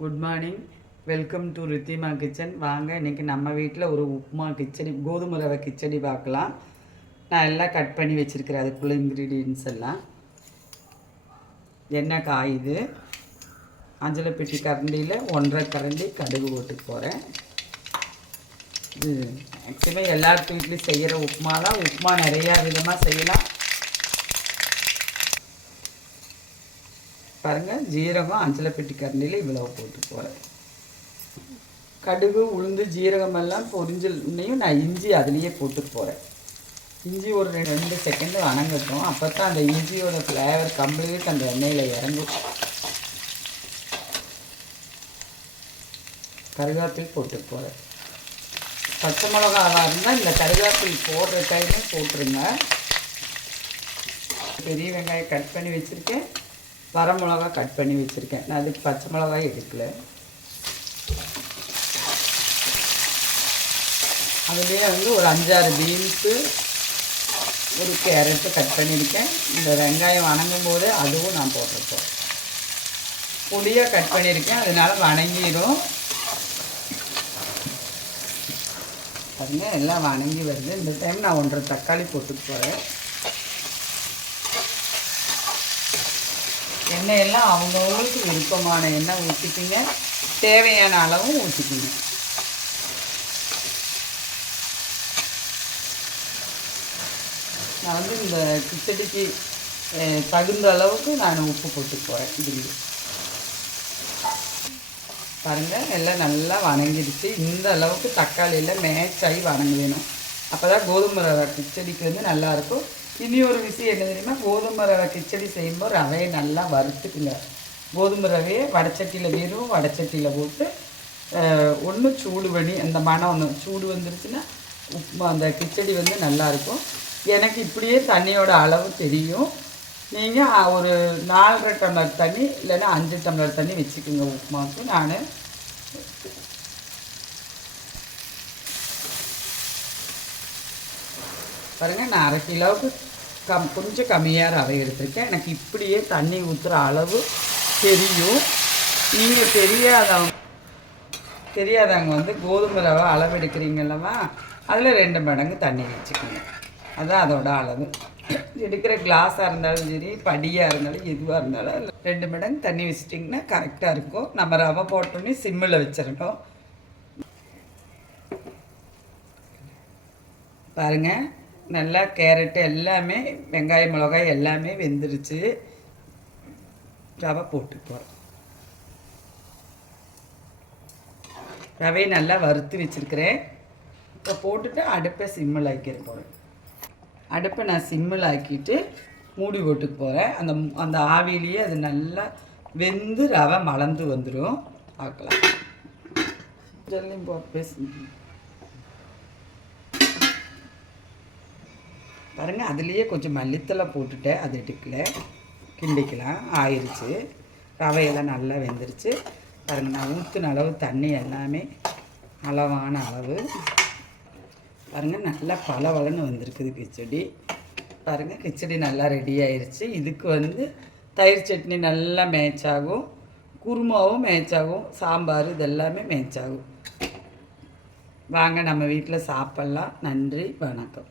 Good morning. Welcome to Ridhima kitchen. வாங்க இன்றைக்கி நம்ம வீட்டில் ஒரு உப்புமா கிச்சடி, கோதுமை ரவை கிச்சடி பார்க்கலாம். நான் எல்லாம் கட் பண்ணி வச்சுருக்கிறேன். அதுக்குள்ளே இன்க்ரீடியன்ஸ் எல்லாம் எண்ணெய் காயுது. அஞ்சலைப்பெட்டி கரண்டியில் 1.5 கரண்டி கடுகு போட்டுக்கு போகிறேன். இது மேக்ஸிமம் எல்லாத்து வீட்லேயும் செய்கிற உப்புமா தான். உப்புமா நிறையா விதமாக செய்யலாம். பாருங்கள், ஜீரகம் அஞ்சலைப்பெட்டி கரண்டியில் இவ்வளோ போட்டு போகிறேன். கடுகு உளுந்து ஜீரகமெல்லாம் பொரிஞ்சல்னையும் நான் இஞ்சி அதுலேயே போட்டு போகிறேன். இஞ்சி ஒரு 2 செகண்டு வணங்கட்டும். அப்போ தான் அந்த இஞ்சியோட ஃப்ளேவர் கம்ப்ளீட் அந்த எண்ணெயில் இறங்கும். கருவேப்பில் போட்டு போகிறேன். பச்சை மிளகாவாக இருந்தால் இந்த கருவேப்பில் போடுற டைமே போட்டுருங்க. பெரிய வெங்காயம் கட் பண்ணி வச்சுருக்கேன். வர மிளகா கட் பண்ணி வச்சுருக்கேன். நான் அதுக்கு பச்சை மிளகாய் எடுக்கல. அதுலேயே ஒரு 5-6 பீன்ஸு, ஒரு கேரட்டு கட் பண்ணியிருக்கேன். இந்த வெங்காயம் வணங்கும் போது அதுவும் நான் போட்டிருக்கேன். பொடியாக கட் பண்ணியிருக்கேன், அதனால் வணங்கிடும். பாருங்க, எல்லாம் வணங்கி வருது. இந்த டைம் நான் 1.5 தக்காளி போட்டுட்டு போகிறேன். எண்ணெயெல்லாம் அவங்கவுங்களுக்கு விருப்பமான எண்ணெய் ஊற்றிக்கிங்க. தேவையான அளவும் ஊற்றிக்கிங்க. நான் இந்த கிச்சடிக்கு தகுந்த அளவுக்கு நான் உப்பு போட்டு போகிறேன். இதுலேயே பாருங்கள், எல்லாம் நல்லா வணங்கிடுச்சு. இந்த அளவுக்கு தக்காளியில் மேட்ச் ஆகி வணங்க வேணும். அப்போ தான் கோதுமை ரவை கிச்சடிக்கு நல்லாயிருக்கும். இனி ஒரு விஷயம் என்ன தெரியுமா, கோதுமை ரவை கிச்சடி செய்யும்போது ரவையை நல்லா வறுத்துக்குங்க. கோதுமை ரவையை வடச்சட்டியில், வெறும் வடச்சட்டியில் போட்டு ஒன்று சூடு பண்ணி, அந்த மனம் ஒன்று சூடு வந்துருச்சுன்னா உப்புமா அந்த கிச்சடி நல்லாயிருக்கும். எனக்கு இப்படியே தண்ணியோட அளவு தெரியும். நீங்கள் ஒரு 4.5 டம்ளர் தண்ணி இல்லைன்னா 5 டம்ளர் தண்ணி வச்சுக்கோங்க உப்புமாவுக்கு. நான் பாருங்கள், நான் 1/2 கிலோவுக்கு கொஞ்சம் கம்மியாக ரவை எடுத்துருக்கேன். எனக்கு இப்படியே தண்ணி ஊற்றுற அளவு தெரியும். நீங்கள் தெரியாதவங்க கோதுமை ரவை அளவு எடுக்கிறீங்களவா, அதில் 2 மடங்கு தண்ணி வச்சுக்கோங்க. அதுதான் அதோட அளவு. எடுக்கிற கிளாஸாக இருந்தாலும் சரி, படியாக இருந்தாலும் எதுவாக இருந்தாலும் 2 மடங்கு தண்ணி வச்சிட்டிங்கன்னா கரெக்டாக இருக்கும். நம்ம ரவை போட்டோன்னே சிம்மில் வச்சிடணும். பாருங்கள், நல்லா கேரட்டு எல்லாமே, வெங்காயம் மிளகாய் எல்லாமே வெந்துருச்சு. ரவை போட்டு போகிறோம். ரவையை நல்லா வறுத்து வச்சுருக்கிறேன். இப்போ போட்டுட்டு அடுப்பை சிம்மில் ஆக்கிட போகிறேன். அடுப்பை நான் சிம்மில் ஆக்கிட்டு மூடி போட்டுக்கு போகிறேன். அந்த ஆவிலேயே அது நல்லா வெந்து ரவை மலர்ந்து வந்துடும். பார்க்கலாம். ஜல்லியும் போட்டு பேசு பாருங்கள், அதுலேயே கொஞ்சம் மல்லித்தலை போட்டுட்டேன். அது எடுக்கல, கிண்டிக்கலாம். ஆயிடுச்சு. ரவையெல்லாம் நல்லா வெந்துருச்சு. பாருங்கள், நான் ஊற்றின அளவு தண்ணி எல்லாமே அளவான அளவு. பாருங்கள், நல்லா பலவலன்னு வந்திருக்குது கிச்சடி. பாருங்கள், கிச்சடி நல்லா ரெடி ஆயிடுச்சு. இதுக்கு தயிர் சட்னி நல்லா மேட்ச் ஆகும், குருமாவும் மேட்ச் ஆகும், சாம்பார் இதெல்லாமே மேட்ச் ஆகும். வாங்க நம்ம வீட்டில் சாப்பிட்லாம். நன்றி, வணக்கம்.